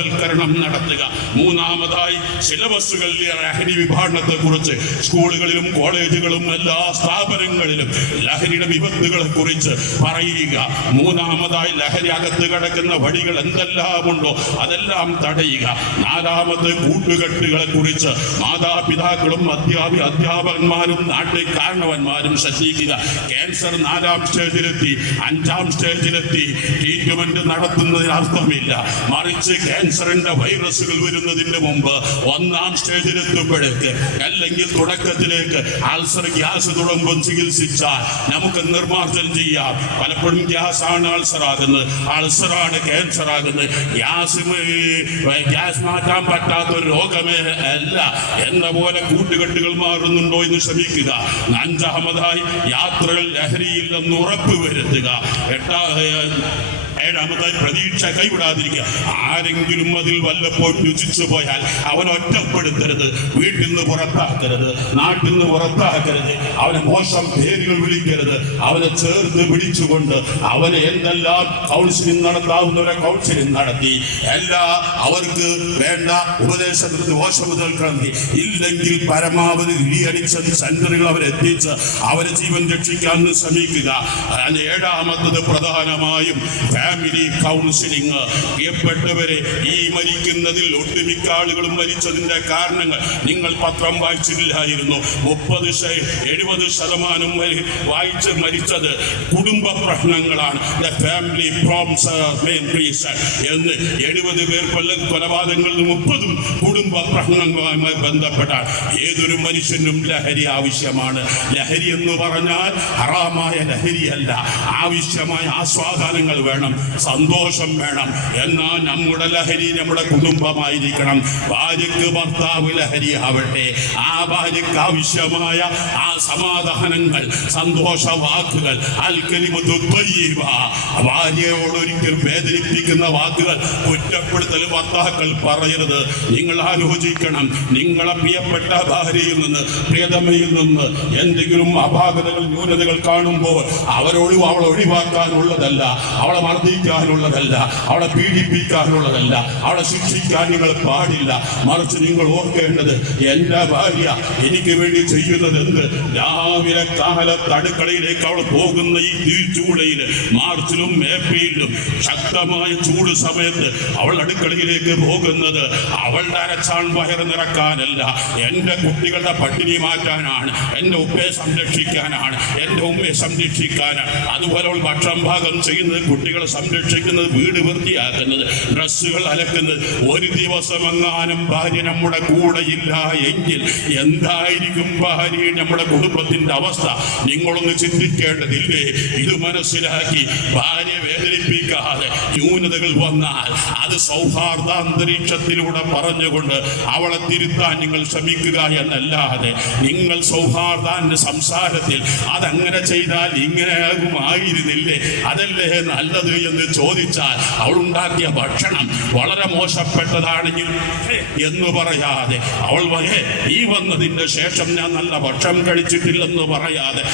ബോധവൽക്കരണം നടത്തുക. മൂന്നാമതായി സിലബസുകളിലെ ലഹരി വിഭാഗത്തെ കുറിച്ച് സ്കൂളുകളിലും കോളേജുകളും എല്ലാ സ്ഥാപനങ്ങളിലും ലഹരിയുടെ വിപത്തുകളെ കുറിച്ച് പറയുക. മൂന്നാമതായി ലഹരി അകത്ത് കിടക്കുന്ന വഴികൾ എന്തെല്ലാം ഉണ്ടോ അതെല്ലാം തടയുക. നാലാമത് കൂട്ടുകെട്ടുകളെ കുറിച്ച് മാതാപിതാക്കളും അധ്യാപി അധ്യാപകന്മാരും നാട്ടിൽ കാരണവന്മാരും ശ്രദ്ധിക്കുക. ക്യാൻസർ നാലാം സ്റ്റേജിലെത്തി അഞ്ചാം സ്റ്റേജിലെത്തി ട്രീറ്റ്മെന്റ് നടത്തുന്നതിന് അർത്ഥമില്ല. മറിച്ച് ക്യാൻസറിന്റെ വൈറസുകൾ വരുന്നതിന് മുമ്പ് ഒന്നാം സ്റ്റേജിലെത്തുമ്പോഴേക്ക് അല്ലെങ്കിൽ തുടക്കത്തിലേക്ക് ആൾസർ ഗ്യാസ് തുടങ്ങുമ്പോൾ ചികിത്സിച്ചാൽ നമുക്ക് നിർമ്മാർജനം ചെയ്യാം. പലപ്പോഴും ഗ്യാസ് ആണ് ആൾസർ ആകുന്നത് ആൾസറാണ് ക്യാൻസർ ആകുന്നത്. ഗ്യാസ് ഗ്യാസ് മാറ്റാൻ പറ്റാത്ത ഒരു രോഗമേ അല്ല. എന്ന പോലെ കൂട്ടുകെട്ടുകൾ മാറുന്നുണ്ടോ എന്ന് ശ്രമിക്കുക. അഞ്ചാമതായി യാത്രകൾ ലഹരിയില്ലെന്ന് ഉറപ്പ് വരുത്തുക. എട്ടാ ഏഴാമതായി പ്രതീക്ഷ കൈവിടാതിരിക്കുക. ആരെങ്കിലും അതിൽ വല്ലപ്പോൾ രുചിച്ചു പോയാൽ അവൻ ഒറ്റപ്പെടുത്തരുത്. വീട്ടിൽ നിന്ന് പുറത്താക്കരുത്. നാട്ടിൽ നിന്ന് പുറത്താക്കരുത്. അവനെ മോശം പേരുകൾ വിളിക്കരുത്. അവനെ ചേർത്ത് പിടിച്ചുകൊണ്ട് അവനെ എന്തെല്ലാം കൗൺസിലിംഗ് നടത്താവുന്നവരെ കൗൺസിലിംഗ് നടത്തി. എല്ലാ അവർക്ക് വേണ്ട ഉപദേശ ദോഷമുതൽക്കണം ഇല്ലെങ്കിൽ പരമാവധി റീഅഡിക്ഷൻ സെന്ററുകൾ അവരെത്തിച്ച് അവരെ ജീവൻ രക്ഷിക്കാൻ ശ്രമിക്കുക. ഏഴാമത്തത് പ്രധാനമായും ഫാമിലി കൗൺസിലിംഗ് പ്രിയപ്പെട്ടവരെ ഈ മരിക്കുന്നതിൽ ഒട്ടുമിക്ക ആളുകളും മരിച്ചതിന്റെ കാരണങ്ങൾ നിങ്ങൾ പത്രം വായിച്ചിട്ടില്ലായിരുന്നു. മുപ്പത് എഴുപത് ശതമാനം വായിച്ച് മരിച്ചത് കുടുംബ പ്രശ്നങ്ങളാണ്. ഫാമിലി എന്ന് എഴുപത് പേർ കൊല്ല കൊലപാതകങ്ങളിൽ മുപ്പതും കുടുംബ പ്രശ്നങ്ങളുമായി ബന്ധപ്പെട്ടാണ്. ഏതൊരു മനുഷ്യനും ലഹരി ആവശ്യമാണ്. ലഹരി എന്ന് പറഞ്ഞാൽ ഹറാമായ ലഹരിയല്ല. ആവശ്യമായ ആസ്വാദനങ്ങൾ വേണം. സന്തോഷം വേണം. എന്നാൽ നമ്മുടെ ലഹരി നമ്മുടെ കുടുംബമായിരിക്കണം. ഭാര്യക്ക് ഭർത്താവ് ലഹരി ആവട്ടെ. ആ ഭാര്യക്ക് ആവശ്യമായ ആ സമാധാനങ്ങൾ സന്തോഷ വാക്കുകൾ. ഭാര്യയോട് ഒരിക്കൽ വേദനിപ്പിക്കുന്ന വാക്കുകൾ കുറ്റപ്പെടുത്തൽ ഭർത്താക്കൾ പറയരുത്. നിങ്ങൾ ആലോചിക്കണം. നിങ്ങളെ പ്രിയപ്പെട്ട ഭാര്യയിൽ നിന്ന് പ്രിയതമയിൽ നിന്ന് എന്തെങ്കിലും അപാകതകൾ ന്യൂനതകൾ കാണുമ്പോൾ അവരോട് അവൾ ഒഴിവാക്കാനുള്ളതല്ല. അവളെ മർദ്ദിക്കാനുള്ളതല്ല അവളെ പീഡിപ്പിക്കാനുള്ളതല്ല. അവളെ ശിക്ഷിക്കാൻ നിങ്ങൾ പാടില്ല. മറിച്ച് നിങ്ങൾ ഓർക്കേണ്ടത് എന്റെ ഭാര്യ എനിക്ക് വേണ്ടി ചെയ്യുന്നത് എന്ത്? രാവിലെ കാലത്ത് അടുക്കളയിലേക്ക് അവൾ പോകുന്ന ഈ തീച്ചൂടയിൽ മാർച്ചിലും ഏപ്രിലും ശക്തമായ ചൂട് സമയത്ത് അവൾ അടുക്കളയിലേക്ക് പോകുന്നത് അവളുടെ അരച്ചാൺ വയറ് നിറക്കാനല്ല. എന്റെ കുട്ടികളുടെ പട്ടിണി മാറ്റാനാണ്. എന്റെ ഉപ്പയെ സംരക്ഷിക്കാനാണ്. എന്റെ ഉമ്മയെ സംരക്ഷിക്കാനാണ്. അതുപോലെ അവൾ ഭക്ഷണം ഭാഗം ചെയ്യുന്നത് കുട്ടികളെ സംരക്ഷിക്കുന്നത് വീട് വൃത്തിയാക്കുന്നത് ഡ്രസ്സുകൾ അലക്കുന്നത് ഒരു ദിവസം എങ്ങാനും ഭാര്യ നമ്മുടെ കൂടെ ഇല്ല എങ്കിൽ എന്തായിരിക്കും ഭാര്യ നമ്മുടെ കുടുംബത്തിന്റെ അവസ്ഥ? നിങ്ങളൊന്ന് ചിന്തിക്കേണ്ടതില്ലേ? ഇത് മനസ്സിലാക്കി ഭാര്യ വേദനിപ്പിക്കാതെ ന്യൂനതകൾ വന്നാൽ അത് സൗഹാർദ്ദ അന്തരീക്ഷത്തിലൂടെ പറഞ്ഞുകൊണ്ട് അവളെ തിരുത്താൻ നിങ്ങൾ ശ്രമിക്കുക എന്നല്ലാതെ നിങ്ങൾ സൗഹാർദ്ദാന്റെ സംസാരത്തിൽ അതങ്ങനെ ചെയ്താൽ ഇങ്ങനെ ആകുമായിരുന്നില്ലേ അതല്ലേ നല്ലത് എന്ന് ചോദിച്ചാൽ അവൾ ഉണ്ടാക്കിയ ഭക്ഷണം വളരെ മോശപ്പെട്ടതാണെങ്കിൽ എന്ന് പറയാതെ അവൾ വരെ ഈ വന്നതിന്റെ ശേഷം ഞാൻ നല്ല ഭക്ഷണം കഴിച്ചിട്ടില്ലെന്ന് പറയാതെ